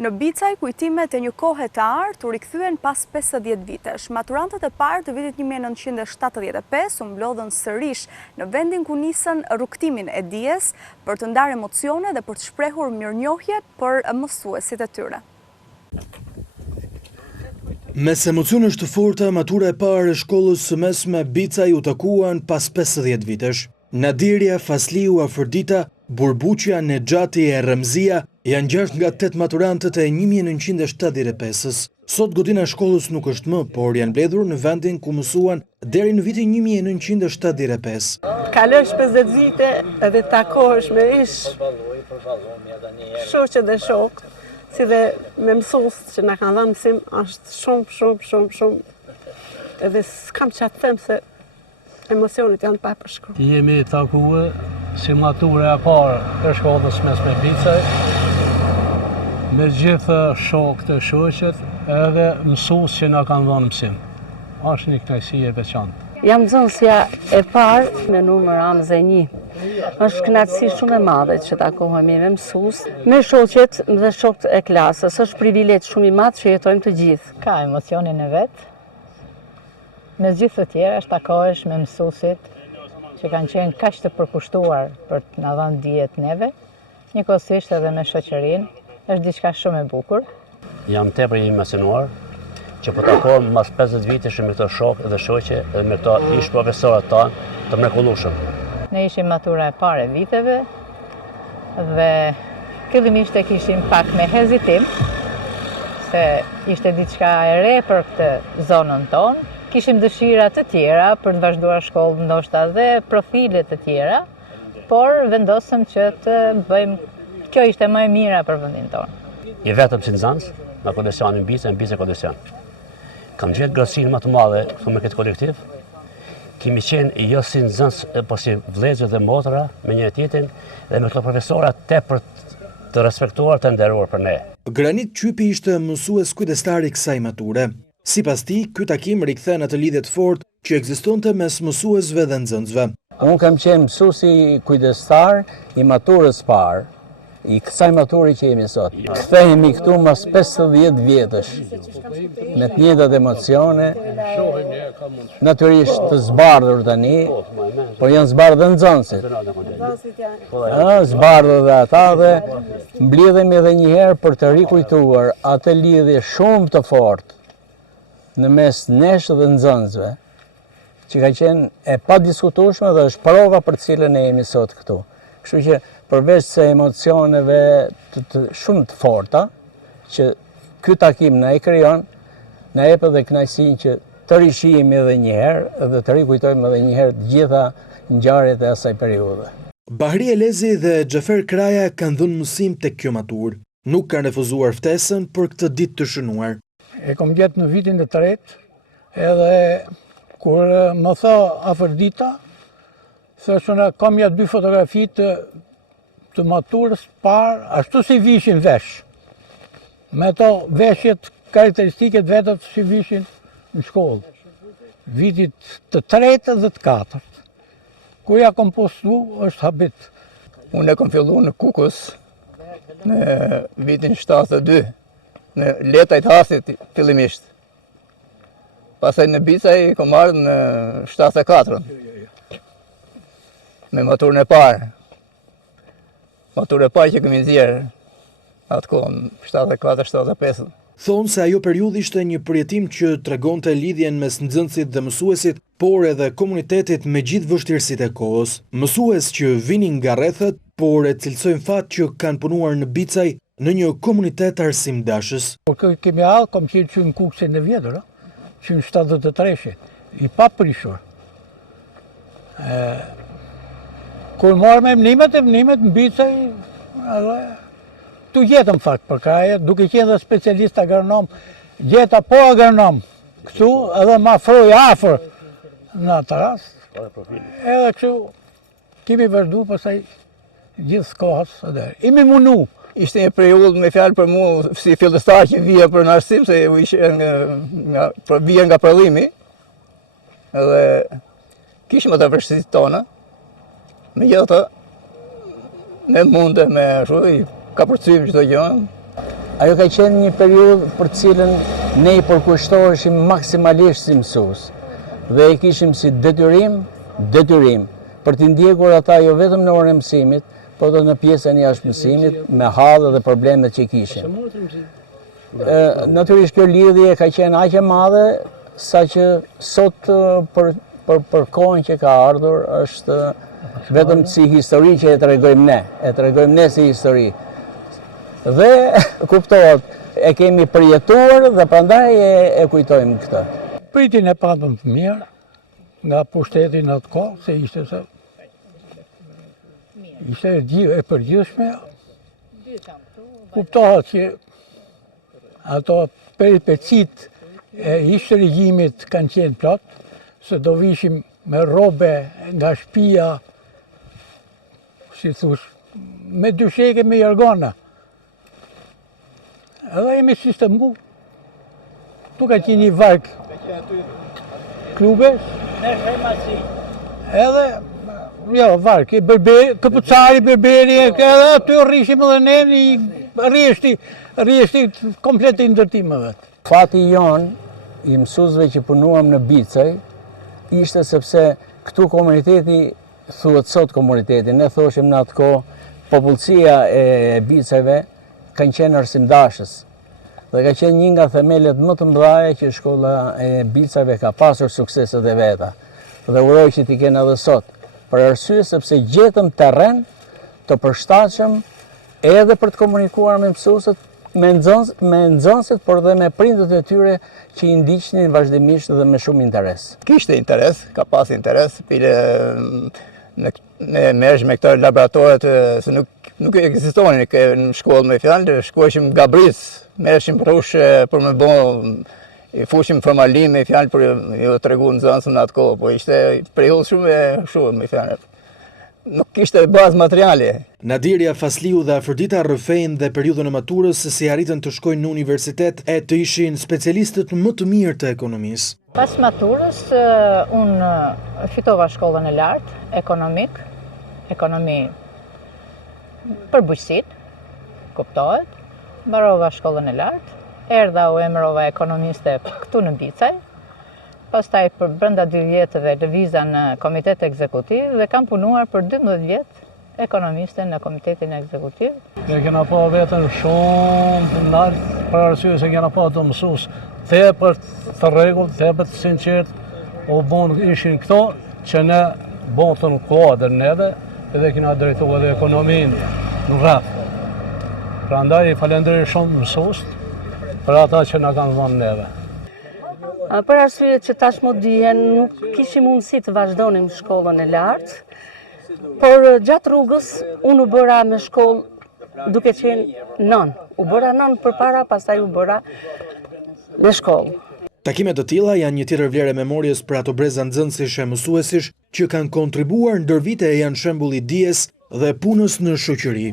Në Bicaj, kujtimet e një kohe të artë u rikthyen pas 50 vitesh. Maturantët e parë të vitit 1975 u mblodhën sërish në vendin ku nisën rrugtimin e dijes për të ndarë emocione dhe për të shprehur mirënjohje për mësuesit e tyre. Mes emocionesh të forta, matura e parë e shkollës së mesme Bicaj u takuan pas 50 vitesh. Nadirja, Fasliu, Afrodita, Burbuqja, Nexhati e Remzia janë 6 nga 8 maturantët e 1975-s. Sot godina e shkollës nuk është më, por janë mbledhur në vendin ku mësuan deri në vitin 1975. Kalosh 50 vite edhe takohesh me ish shoqe dhe shok, si dhe me mësues që na kanë dhënë mësim, është shumë edhe s'kam çfarë të them se emocionet janë pa përshkruar. Jemi takuar si matura e parë e shkollës mesme Bicaj, me gjithë shokët e shoqet edhe mësues që na kanë dhënë mësim. Është një kënaqësi e veçantë. Jam nxënësja e parë me numër Amze 1. Është kënaqësi shumë e madhe që takohemi me mësues, me shoqet dhe shokët e klasës. Është privilegj shumë i madh që jetojmë të gjithë. Ka emocionin e vet. Me gjithë të tjera, takohesh me mësuesit që kanë qenë kaq të përkushtuar për të na dhënë dijet neve, njëkohësisht edhe me shoqërinë, është diçka shumë e bukur. Jam tepër i emocionuar që po takohem mas 50 vitesh me këto shokë dhe shoqe dhe me këto ish profesorët tanë të mrekullueshëm. Ne ishim matura e parë e viteve dhe fillimisht e kishim pak me hezitim se ishte diçka e re për këtë zonën tonë. Kishim dëshira të tjera për të vazhduar shkollën, ndoshta dhe profile të tjera, por vendosëm që të bëjmë, kjo ishte më e mira për vendin tonë. Je vetëm si nxënës, me kolesionin Bicaj kolesion. Kam gjetë grosinë më të madhe këtu me këtë kolektiv. Kemi qenë jo si nxënës, po si vëllezër dhe motra me njëri tjetrin dhe me këto profesora tepër të respektuar, të nderuar për ne. Granit Qypi ishte mësues kujdestar i kësaj mature. Sipas tij, ky takim rikthen atë lidhje të fortë që ekzistonte mes mësuesve dhe nxënësve. Unë kam qenë mësuesi kujdestar i maturës parë, i kësaj mature që jemi sot. Kthehemi këtu mas 50 vjetësh, me të njëjtat emocione, natyrisht të zbardhur tani, por janë zbardhur dhe nxënësit. Zbardhur dhe ata dhe mbledhemi edhe një herë për të rikujtuar atë lidhje shumë të fortë në mes nesh dhe nxënësve, që ka qenë e padiskutueshme dhe është prova për cilën ne jemi sot këtu. Kështu që përveç se emocioneve shumë të forta, që ky takim na e krijon, na jep edhe kënaqësinë që të rishihemi edhe një herë dhe të rikujtojmë edhe një herë të gjitha ngjarjet e asaj periudhe. Bahri Elezi dhe Xhafer Kraja kanë dhënë mësim tek kjo maturë. Nuk kanë refuzuar ftesën për këtë ditë të shënuar. E kom gjetë në vitin e tretë, edhe kur më tha Afrodita, thashuna kam ja 2 fotografi të maturës parë, ashtu si vishin vesh. Me to veshjet karakteristike të vetët si vishin në shkollë. Vitit të tretë dhe të katërt. Ku ja kom postu është habit. Unë e kom fillu në Kukës në vitin 72. Në letajt hasit fillimisht. Pastaj në Bicaj kom marrë në 74. Me maturën e parë. Maturën e parë që kemi nxjerrë atë kohën 74-75. Thonë se ajo periudhë ishte një përjetim që tregonte lidhjen mes nxënësit dhe mësuesit, por edhe komunitetit me gjithë vështirësitë e kohës. Mësues që vinin nga rrethët, por e cilësojnë fat që kanë punuar në Bicaj në një komunitet arsimdashës. Kemi hallë, kom qenë që në Kukësin e vjetër, që në 73, i paprishur. Kur marrë me mënimet në Bicaj, tu jetëm fakt për kraje, duke qenë dhe specialist agronom, gjeta po agronom, këtu edhe ma froj afër në atë rast. Edhe kështu, kemi vazhdu pasaj gjithë kohës edhe. Imi munu. Ishte një periudhë me fjalë për mu si fillestar që vija për në arsim, se vija nga prodhimi, edhe kishim atë vështirësitë tona, me gjithë ato, ne mundë me ka përcym çdo gjë. Ajo ka qenë një periudhë për cilën ne i përkushtoheshim maksimalisht si mësues dhe e kishim si detyrim për t'i ndjekur ata jo vetëm në orën e mësimit, por edhe në pjesën e jashtëmësimit me hallet dhe problemet që kishin. Natyrisht kjo lidhje ka qenë aq e madhe saqë sot për kohën që ka ardhur është vetëm si histori që e tregojmë ne si histori. Dhe kuptohet, e kemi përjetuar dhe prandaj e kujtojmë këtë. Pritin e patëm të mirë nga pushtetin atë kohë, se ishte e përgjithshme. Kuptohet që ato peripecit e ishte regjimit kanë qenë plot, se do vishim me robe nga shtëpia, si thush, me dysheke me jargona. Edhe jemi sistemu. Tu ka qenë një vark klube. Edhe, jo, vark, këpucari, berberi, edhe aty rrishim edhe ne, rrishti komplet i ndërtimeve. Fati jonë, i mësuesve që punuam në Bicaj, ishte sepse këtu komuniteti, thuhet sot komuniteti, ne thoshim në atë kohë, popullsia e Bicajve kanë qenë arsimdashës dhe ka qenë një nga themelet më të mëdha që shkolla e Bicajve ka pasur sukseset e veta. Dhe uroj që t'i kenë edhe sot, për arsye sepse gjetëm terren të përshtatshëm edhe për të komunikuar me mësuesit, me nxënësit, por dhe me prindët e tyre që i ndiqnin vazhdimisht dhe me shumë interes. Kishte interes, ka pas interes, pile ne mersh me këto laboratoret, se nuk ekzistonin në shkollë me fjalë, shkueshim Gabric, merreshim rrush për me bo, i fushim formalim me fjalë për ju tregu nxënësën atë kohë, po ishte periudhë shumë me fjalë. Nuk kishte bazë materiale. Nadiria Fasliu dhe Afrodita rrëfejnë dhe periudhën e maturës si arritën të shkojnë në universitet e të ishin specialistët më të mirë të ekonomisë. Pas maturës, unë fitova shkollën e lartë, ekonomi për bujqësit, kuptohet, mbarova shkollën e lartë, erdha u emërova ekonomiste këtu në Bicaj, pastaj për brenda 2 vjetëve lëviza në komitet ekzekutiv dhe kam punuar për 12 vjetë ekonomiste në komitetin ekzekutiv. Ne kena pa vetën shumë lartë për arsye se kena pa të mësues tepër të rregullt, tepër të sinqert, ishin këto që ne botën kuadrën edhe kena drejtuar edhe ekonominë në rreth. Prandaj i falenderoj shumë mësuesit për ata që na kanë dhënë neve. Për arsye që tashmë dihen, nuk kishim mundësi të vazhdonim shkollën e lartë, por gjatë rrugës unë u bëra me shkollë duke qenë nën. U bëra nën përpara, pastaj u bëra me shkollë. Takimet të tilla janë një tjetër vlerë e memorjes për ato breza nxënësish e mësuesish që kanë kontribuar ndër vite e janë shembull i dijes dhe punës në shoqëri.